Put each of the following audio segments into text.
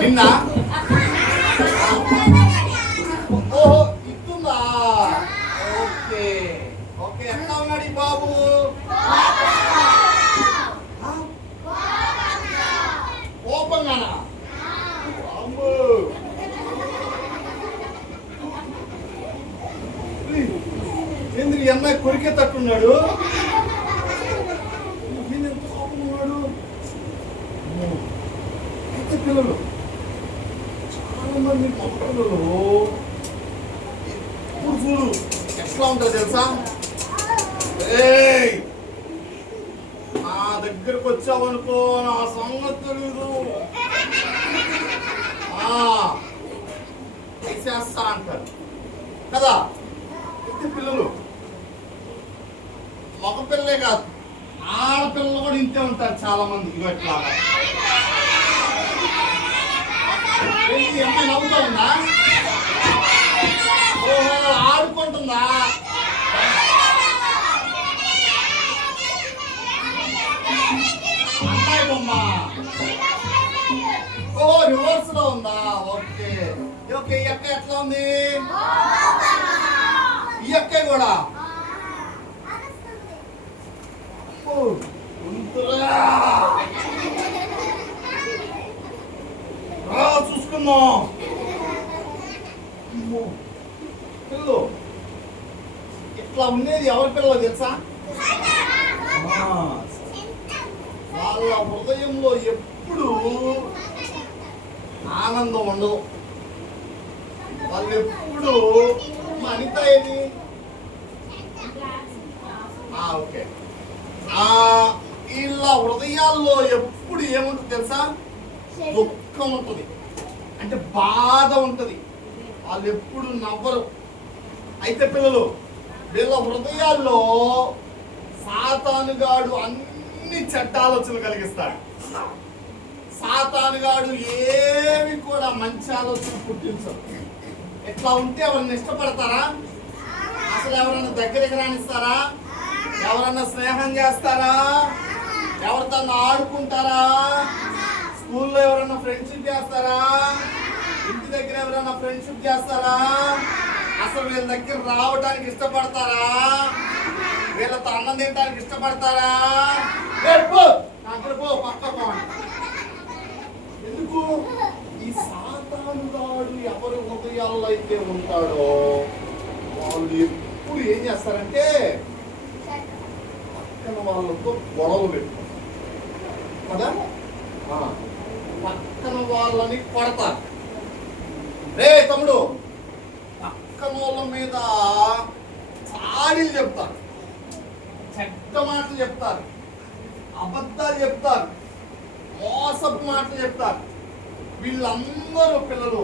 నిన్న ఓహో ఇస్తుందా? Okay okay. ఎట్లా ఉన్నాడు ఈ బాబు? కోపంగానా? ఎందుకు ఈ అమ్మాయి కొరికే తట్టున్నాడు? ఎంత కోపం ఉన్నాడు? అయితే పిల్లలు చాలా మంది పిల్లలు ఎప్పుడు చూడు ఎట్లా ఉంటారు తెలుసా? నా దగ్గరకు వచ్చావనుకో నా సంగతి తెలీదు చేస్తా అంటారు కదా. అయితే పిల్లలు మగ పిల్లలే కాదు ఆడపిల్లలు కూడా ఇంతే ఉంటారు చాలా మంది. ఇగో ఎట్లా ఎంత నవ్వుతా ఉందా? ఓహో ఆడుకుంటుందా? అమ్మాయి బొమ్మ ఓ రివర్స్ లో ఉందా? Okay okay. ఈ అక్క ఎట్లా ఉంది? ఈ అక్క కూడా చూసుకుందాం. పిల్లలు ఇట్లా ఉండేది ఎవరి పిల్లలు తెలుసా? వాళ్ళ హృదయంలో ఎప్పుడు ఆనందం ఉండదు. వాళ్ళు ఎప్పుడు అనిత ఏది ఓకే వీళ్ళ హృదయాల్లో ఎప్పుడు ఏముంటుంది తెలుసా? దుఃఖం ఉంటుంది, అంటే బాధ ఉంటుంది. వాళ్ళు ఎప్పుడు నవ్వరు. అయితే పిల్లలు వీళ్ళ హృదయాల్లో సాతానుగాడు అన్ని చెడ్డ ఆలోచనలు కలిగిస్తాడు. సాతానుగాడు ఏవి కూడా మంచి ఆలోచన పుట్టించరు. ఎట్లా ఉంటే ఎవరిని ఇష్టపడతారా? అసలు ఎవరన్నా దగ్గరికి రానిస్తారా? ఎవరన్నా స్నేహం చేస్తారా? ఎవరితో ఆడుకుంటారా? స్కూల్లో ఎవరన్నా ఫ్రెండ్షిప్ చేస్తారా? ఇంటి దగ్గర ఎవరైనా ఫ్రెండ్షిప్ చేస్తారా? అసలు వీళ్ళ దగ్గర రావడానికి ఇష్టపడతారా? వీళ్ళతో అన్నం తినడానికి ఇష్టపడతారా? ఎందుకు? ఈ సాతానుగాడు ఎవరి హృదయాల్లో అయితే ఉంటాడో వాళ్ళు ఎప్పుడు ఏం చేస్తారంటే పక్కన వాళ్ళతో గొడవలు పెట్టుకుంటారు కదా. పక్కన వాళ్ళని కొడతారు. రే తమ్ముడు, పక్కన వాళ్ళ మీద చాడీలు చెప్తారు, చెడ్డ మాటలు చెప్తారు, అబద్ధాలు చెప్తారు, మోసపు మాటలు చెప్తారు. వీళ్ళందరూ పిల్లలు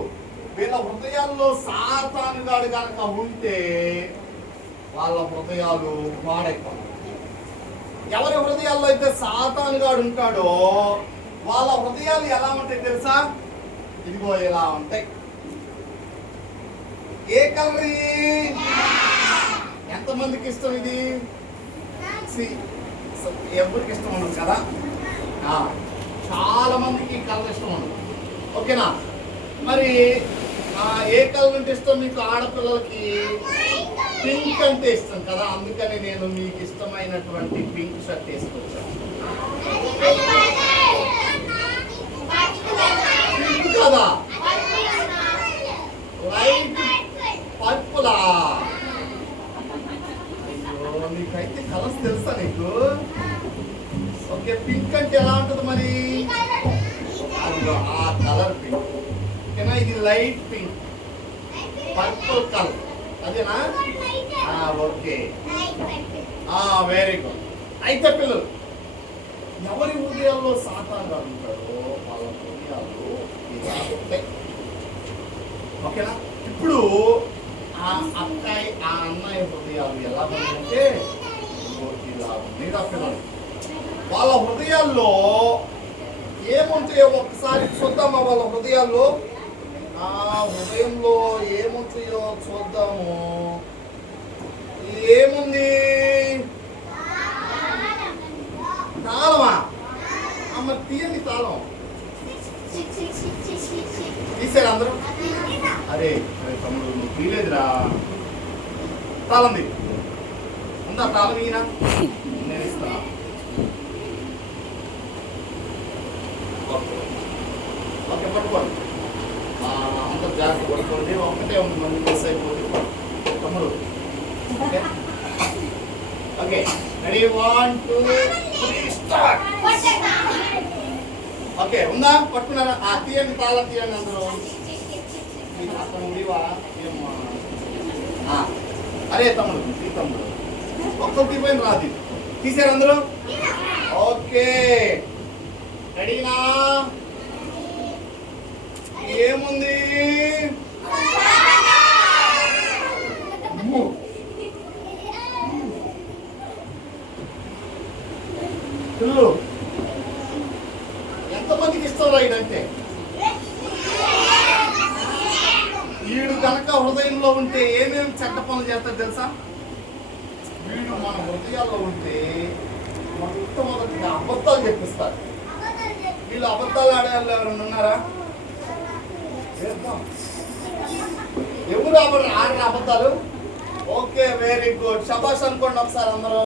వీళ్ళ హృదయాల్లో సాతానుగాడు కనుక ఉంటే వాళ్ళ హృదయాలు పాడైపోతాయి. ఎవరి హృదయాల్లో అయితే సాతానుగాడు ఉంటాడో వాళ్ళ హృదయాలు ఎలా ఉంటాయి తెలుసా? ఇదిగో ఇలా ఉంటాయి. ఏ కలర్? ఎంతమందికి ఇష్టం ఇది? ఎవరికి ఇష్టం ఉండదు కదా. చాలా మందికి ఈ కలర్ ఇష్టం ఉండదు. ఓకేనా? మరి ఏ కలర్ అంటే ఇష్టం మీకు? ఆడపిల్లలకి పింక్ అంటే ఇష్టం కదా. అందుకని నేను మీకు ఇష్టమైనటువంటి పింక్ షర్ట్ వేసుకొచ్చాను. పింక్ కదా, లైట్ పర్పులా? అయ్యో నీకైతే కలర్స్ తెలుసా నీకు? ఓకే, పింక్ అంటే ఎలా ఉంటుంది మరి? ఆ కలర్ పింక్. ఓకేనా? ఇది లైట్ పింక్, పర్పుల్ కలర్, అదేనా? Okay, very good. అయితే పిల్లలు ఎవరి హృదయాల్లో సాతానుగా ఉంటాడో వాళ్ళ హృదయాలు ఇలా ఉంటాయి. ఓకేనా? ఇప్పుడు ఆ అక్కాయి ఆ అన్నయ్య హృదయాలు ఎలా ఉందంటే ఇలా ఉన్నాయి. పిల్లలు వాళ్ళ హృదయాల్లో ఏముంటాయో ఒక్కసారి చూద్దామా? వాళ్ళ హృదయాల్లో హృదయంలో ఏముంటాయో చూద్దాము. ఏముంది? తాళమా? అమ్మ తీయండి తాళం. తీసారు అందరూ. అరే అరే తమ్ముడు నువ్వు తీయలేదురా. తాళంది ఉందా? తాళం ఈయన నేను ఇస్తాను. ఓకే పట్టుకోండి. అంత జాగ్రత్త పట్టుకోండి. ఒకటే ఉంది మళ్ళీ మిస్ అయిపోతుంది తమ్ముడు. Okay okay ready 1 2 3 start. Okay ఉందా? పట్టుకున్నారా? తీయండి తాళం తీయండి అందరూ. అరే తమ్ముడు ఈ తమ్ముడు ఒక్కరు తీపోయింది రాదు. తీసారు అందరూ? ఓకే రెడీనా? ఏముంది? పిల్లలు ఎంతమందికి ఇష్టం రాయడంటే? వీడు కనుక హృదయంలో ఉంటే ఏమేమి చెడ్డ పనులు చేస్తారు తెలుసా? వీడు మన హృదయాల్లో ఉంటే మొట్టమొదటిగా అబద్ధాలు చెప్పిస్తారు. వీళ్ళు అబద్ధాలు ఆడే వాళ్ళు ఎవరైనా ఉన్నారా? ఎవరు ఆడరు అబద్ధాలు? Okay very good. శబాష్ అనుకోండి ఒకసారి అందరూ.